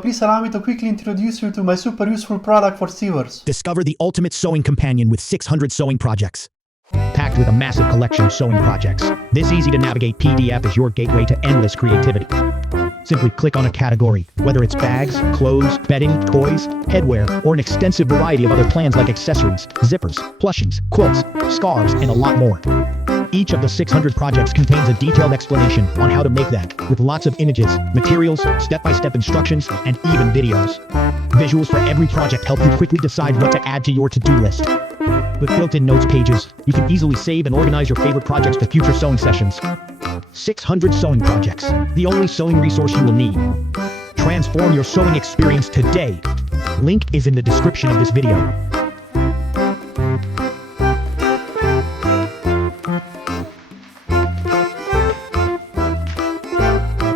please allow me to quickly introduce you to my super useful product for sewers. Discover the ultimate sewing companion with 600 sewing projects. Packed with a massive collection of sewing projects, this easy-to-navigate PDF is your gateway to endless creativity. Simply click on a category, whether it's bags, clothes, bedding, toys, headwear, or an extensive variety of other plans like accessories, zippers, plushings, quilts, scarves, and a lot more. Each of the 600 projects contains a detailed explanation on how to make them, with lots of images, materials, step-by-step instructions, and even videos. Visuals for every project help you quickly decide what to add to your to-do list. With built-in notes pages, you can easily save and organize your favorite projects for future sewing sessions. 600 sewing projects, the only sewing resource you will need. Transform your sewing experience today. Link is in the description of this video.